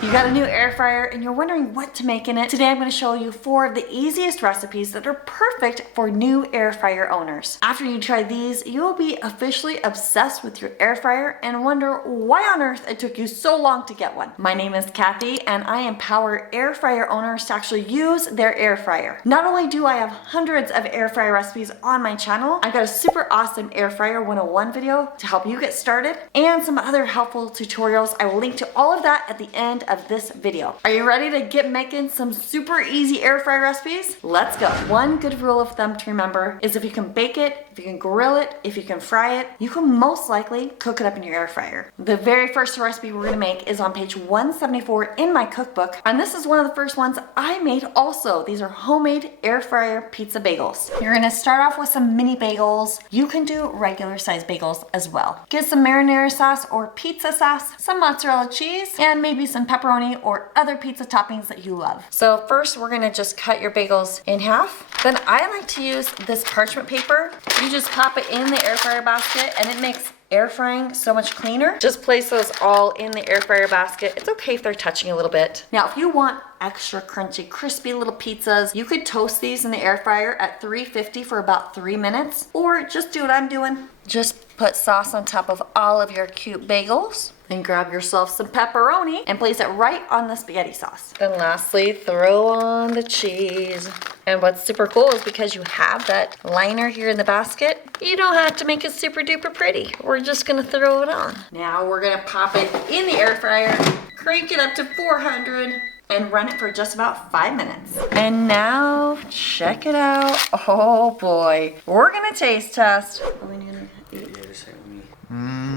You got a new air fryer and you're wondering what to make in it? Today I'm going to show you 4 of the easiest recipes that are perfect for new air fryer owners. After you try these, you will be officially obsessed with your air fryer and wonder why on earth it took you so long to get one. My name is Kathy and I empower air fryer owners to actually use their air fryer. Not only do I have hundreds of air fryer recipes on my channel, I've got a super awesome air fryer 101 video to help you get started and some other helpful tutorials. I will link to all of that at the end of this video. Are you ready to get making some super easy air fry recipes? Let's go. One good rule of thumb to remember is if you can bake it, if you can grill it, if you can fry it, you can most likely cook it up in your air fryer. The very first recipe we're gonna make is on page 174 in my cookbook, and this is one of the first ones I made also. These are homemade air fryer pizza bagels. You're gonna start off with some mini bagels. You can do regular size bagels as well. Get some marinara sauce or pizza sauce, some mozzarella cheese, and maybe some pepperoni or other pizza toppings that you love. So first we're gonna just cut your bagels in half. Then I like to use this parchment paper. You just pop it in the air fryer basket and it makes air frying so much cleaner. Just place those all in the air fryer basket. It's okay if they're touching a little bit. Now if you want extra crunchy, crispy little pizzas, you could toast these in the air fryer at 350 for about 3 minutes, or just do what I'm doing. Just put sauce on top of all of your cute bagels. Then grab yourself some pepperoni and place it right on the spaghetti sauce. Then lastly, throw on the cheese. And what's super cool is because you have that liner here in the basket, you don't have to make it super duper pretty. We're just gonna throw it on. Now we're gonna pop it in the air fryer, crank it up to 400, and run it for just about 5 minutes. And now, check it out. Oh boy, we're gonna taste test.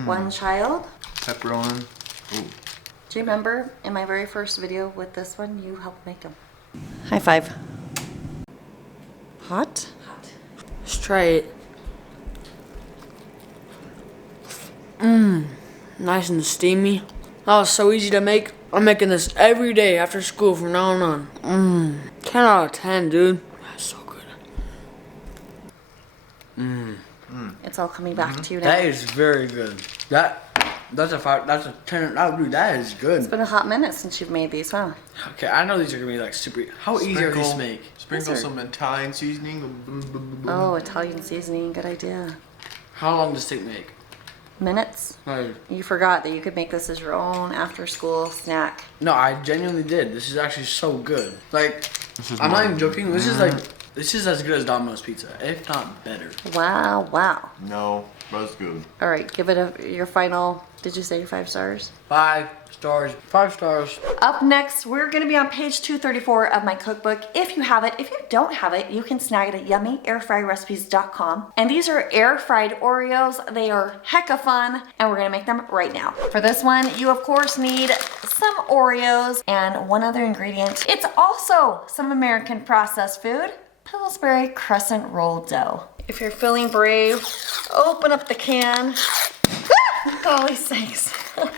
One child. Pepperoni. Ooh. Do you remember in my very first video with this one, you helped make them? High five. Hot? Hot. Let's try it. Mmm, nice and steamy. That was so easy to make. I'm making this every day after school from now on. Mmm, 10 out of 10, dude. That's so good. Mmm. It's all coming back to you now. That is very good. That's a 5. That's a 10. Oh, dude, that is good. It's been a hot minute since you've made these, huh? Okay, I know these are gonna be like super. How easy are these to make? Sprinkle some Italian seasoning. Oh, Italian seasoning, good idea. How long does it make? Minutes? No, You forgot that you could make this as your own after-school snack. no, I genuinely did. This is actually so good. Like, I'm not even joking. This is like, this is as good as Domino's pizza, if not better. Wow, wow. No, that's good. All right, give it your final, did you say 5 stars? 5 stars. 5 stars. Up next, we're gonna be on page 234 of my cookbook. If you have it, if you don't have it, you can snag it at yummyairfryrecipes.com. And these are air fried Oreos. They are hecka fun, and we're gonna make them right now. For this one, you of course need some Oreos and one other ingredient. It's also some American processed food, Pillsbury crescent roll dough. If you're feeling brave, open up the can. Holy sakes.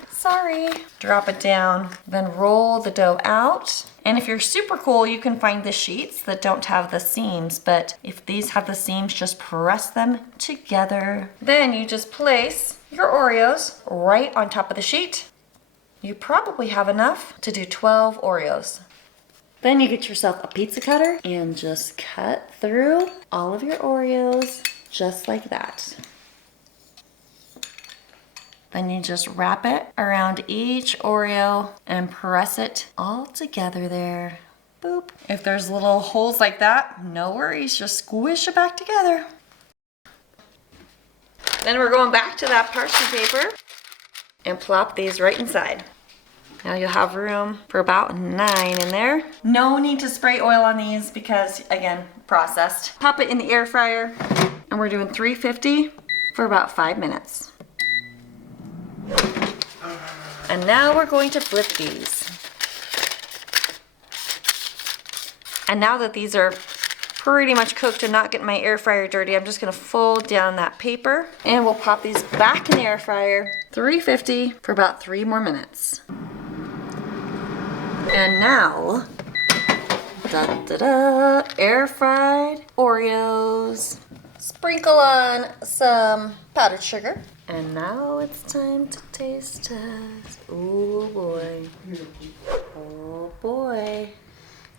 Sorry. Drop it down, then roll the dough out. And if you're super cool, you can find the sheets that don't have the seams, but if these have the seams, just press them together. Then you just place your Oreos right on top of the sheet. You probably have enough to do 12 Oreos. Then you get yourself a pizza cutter and just cut through all of your Oreos just like that. Then you just wrap it around each Oreo and press it all together there. Boop. If there's little holes like that, no worries, just squish it back together. Then we're going back to that parchment paper and plop these right inside. Now you'll have room for about 9 in there. No need to spray oil on these because, again, processed. Pop it in the air fryer, and we're doing 350 for about 5 minutes. And now we're going to flip these. And now that these are pretty much cooked and not getting my air fryer dirty, I'm just gonna fold down that paper and we'll pop these back in the air fryer, 350 for about 3 more minutes. And now, air fried Oreos. Sprinkle on some powdered sugar. And now it's time to taste test. Oh boy. Oh boy.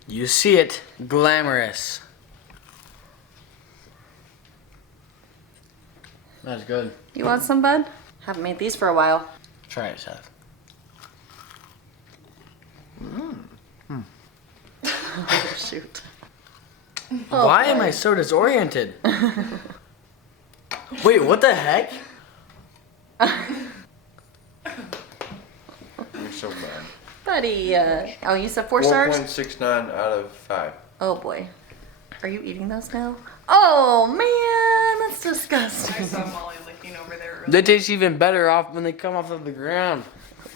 You see it, glamorous. That's good. You want some, bud? Haven't made these for a while. Try it, Seth. Oh, shoot. Why am I so disoriented? Wait, what the heck? You're so bad. Buddy, oh, you said 4 stars? 4.69 out of 5. Oh boy. Are you eating those now? Oh man, that's disgusting. I saw Molly licking over there. They taste even better off when they come off of the ground.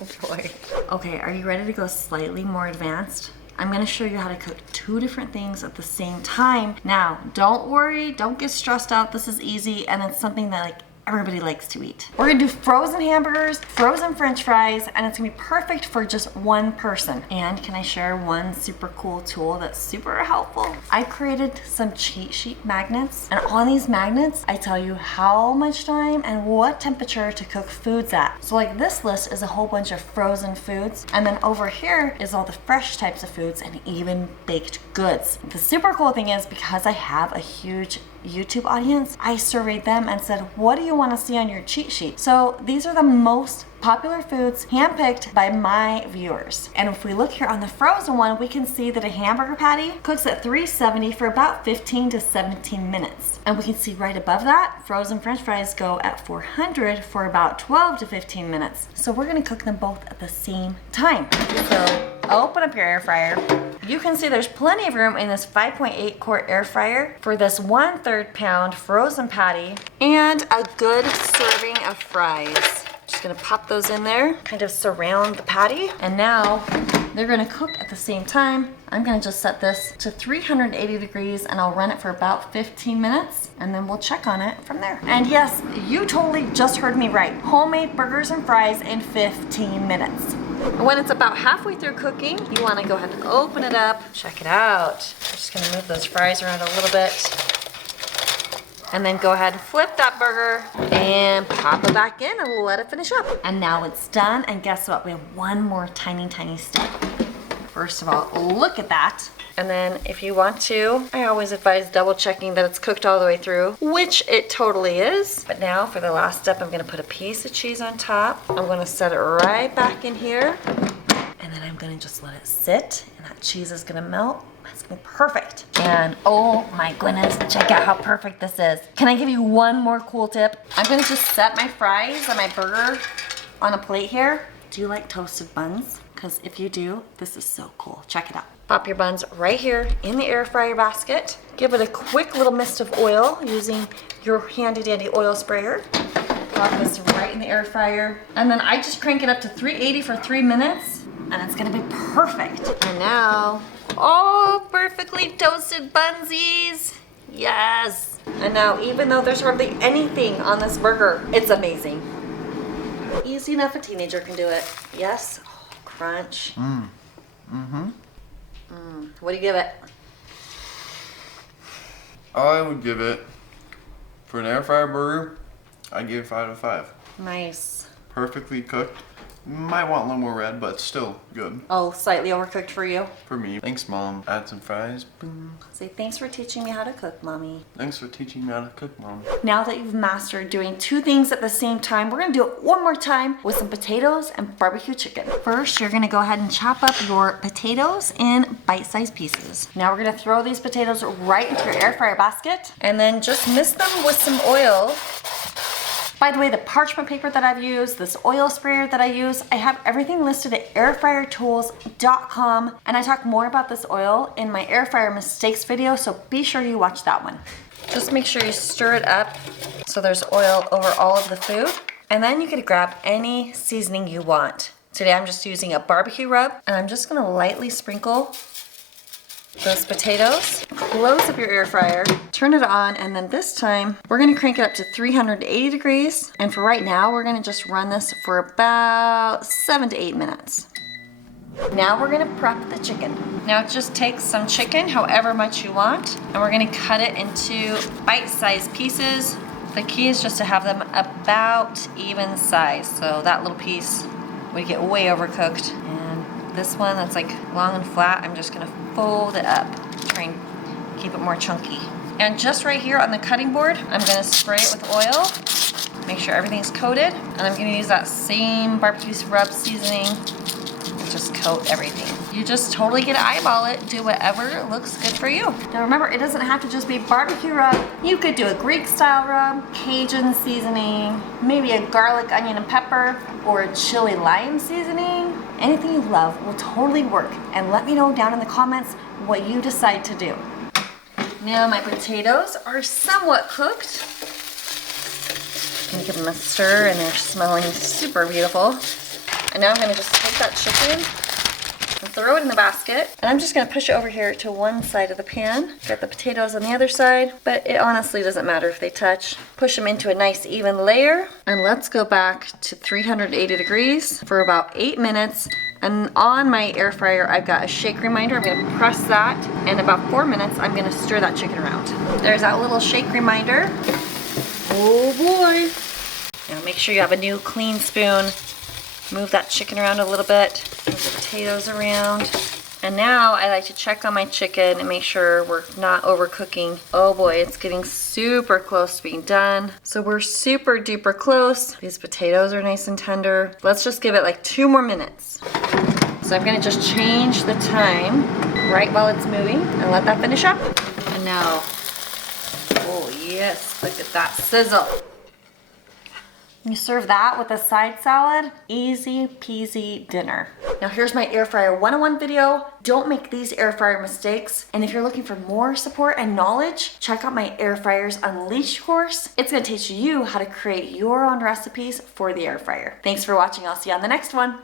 Oh boy. Okay, are you ready to go slightly more advanced? I'm gonna show you how to cook 2 different things at the same time. Now, don't worry, don't get stressed out. This is easy and it's something that everybody likes to eat. We're gonna do frozen hamburgers, frozen french fries, and it's gonna be perfect for just one person. And can I share one super cool tool that's super helpful? I created some cheat sheet magnets, and on these magnets, I tell you how much time and what temperature to cook foods at. So like this list is a whole bunch of frozen foods, and then over here is all the fresh types of foods and even baked goods. The super cool thing is, because I have a huge YouTube audience, I surveyed them and said, what do you want to see on your cheat sheet? So these are the most popular foods handpicked by my viewers. And if we look here on the frozen one, we can see that a hamburger patty cooks at 370 for about 15 to 17 minutes. And we can see right above that, frozen french fries go at 400 for about 12 to 15 minutes. So we're gonna cook them both at the same time. So open up your air fryer. You can see there's plenty of room in this 5.8 quart air fryer for this 1/3 pound frozen patty and a good serving of fries. Just gonna pop those in there, kind of surround the patty, and now they're gonna cook at the same time. I'm gonna just set this to 380 degrees and I'll run it for about 15 minutes and then we'll check on it from there. And yes, you totally just heard me right. Homemade burgers and fries in 15 minutes. When it's about halfway through cooking, you wanna go ahead and open it up. Check it out. I'm just gonna move those fries around a little bit. And then go ahead and flip that burger and pop it back in and let it finish up. And now it's done, and guess what? We have one more tiny, tiny step. First of all, look at that. And then if you want to, I always advise double checking that it's cooked all the way through, which it totally is. But now for the last step, I'm gonna put a piece of cheese on top. I'm gonna set it right back in here. And then I'm gonna just let it sit, and that cheese is gonna melt. That's gonna be perfect. And oh my goodness, check out how perfect this is. Can I give you one more cool tip? I'm gonna just set my fries and my burger on a plate here. Do you like toasted buns? Because if you do, this is so cool. Check it out. Pop your buns right here in the air fryer basket. Give it a quick little mist of oil using your handy dandy oil sprayer. Pop this right in the air fryer. And then I just crank it up to 380 for 3 minutes, and it's gonna be perfect. And now, oh, perfectly toasted bunsies. Yes. And now, even though there's hardly anything on this burger, it's amazing. Easy enough a teenager can do it. Yes. Oh, crunch. What do you give it? I would give it, for an air fryer burger, I'd give it 5 out of 5. Nice. Perfectly cooked. Might want a little more red, but still good Oh, slightly overcooked for you. for me. Thanks, Mom. Add some fries. Boom. Say thanks for teaching me how to cook, Mommy. Thanks for teaching me how to cook, Mom. Now that you've mastered doing 2 things at the same time, we're gonna do it one more time with some potatoes and barbecue chicken. First, you're gonna go ahead and chop up your potatoes in bite-sized pieces. Now we're gonna throw these potatoes right into your air fryer basket and then just mist them with some oil. By the way, the parchment paper that I've used, this oil sprayer that I use, I have everything listed at airfryertools.com, and I talk more about this oil in my air fryer mistakes video, so be sure you watch that one. Just make sure you stir it up so there's oil over all of the food, and then you can grab any seasoning you want. Today I'm just using a barbecue rub, and I'm just gonna lightly sprinkle those potatoes. Close up your air fryer, turn it on, and then this time we're gonna crank it up to 380 degrees. And for right now, we're gonna just run this for about 7 to 8 minutes. Now we're gonna prep the chicken. Now just take some chicken, however much you want, and we're gonna cut it into bite-sized pieces The key is just to have them about even size. So that little piece would get way overcooked. And this one that's like long and flat, I'm just gonna fold it up. Try and keep it more chunky. And just right here on the cutting board, I'm gonna spray it with oil. Make sure everything's coated. And I'm gonna use that same barbecue rub seasoning and just coat everything. You just totally get to eyeball it, do whatever looks good for you. Now remember, it doesn't have to just be barbecue rub. You could do a Greek style rub, Cajun seasoning, maybe a garlic, onion, and pepper, or a chili lime seasoning. Anything you love will totally work. And let me know down in the comments what you decide to do. Now my potatoes are somewhat cooked. I'm gonna give them a stir and they're smelling super beautiful. And now I'm gonna just take that chicken and throw it in the basket. And I'm just gonna push it over here to one side of the pan. Get the potatoes on the other side, but it honestly doesn't matter if they touch. Push them into a nice even layer. And let's go back to 380 degrees for about 8 minutes. And on my air fryer, I've got a shake reminder. I'm gonna press that. And about 4 minutes, I'm gonna stir that chicken around. There's that little shake reminder. Oh boy. Now make sure you have a new clean spoon. Move that chicken around a little bit. Move the potatoes around. And now I like to check on my chicken and make sure we're not overcooking. Oh boy, it's getting super close to being done. So we're super duper close. These potatoes are nice and tender. Let's just give it like 2 more minutes. So I'm gonna just change the time right while it's moving and let that finish up. And now, oh yes, look at that sizzle. You serve that with a side salad, easy peasy dinner. Now here's my air fryer 101 video. Don't make these air fryer mistakes. And if you're looking for more support and knowledge, check out my Air Fryers Unleashed course. It's gonna teach you how to create your own recipes for the air fryer. Thanks for watching. I'll see you on the next one.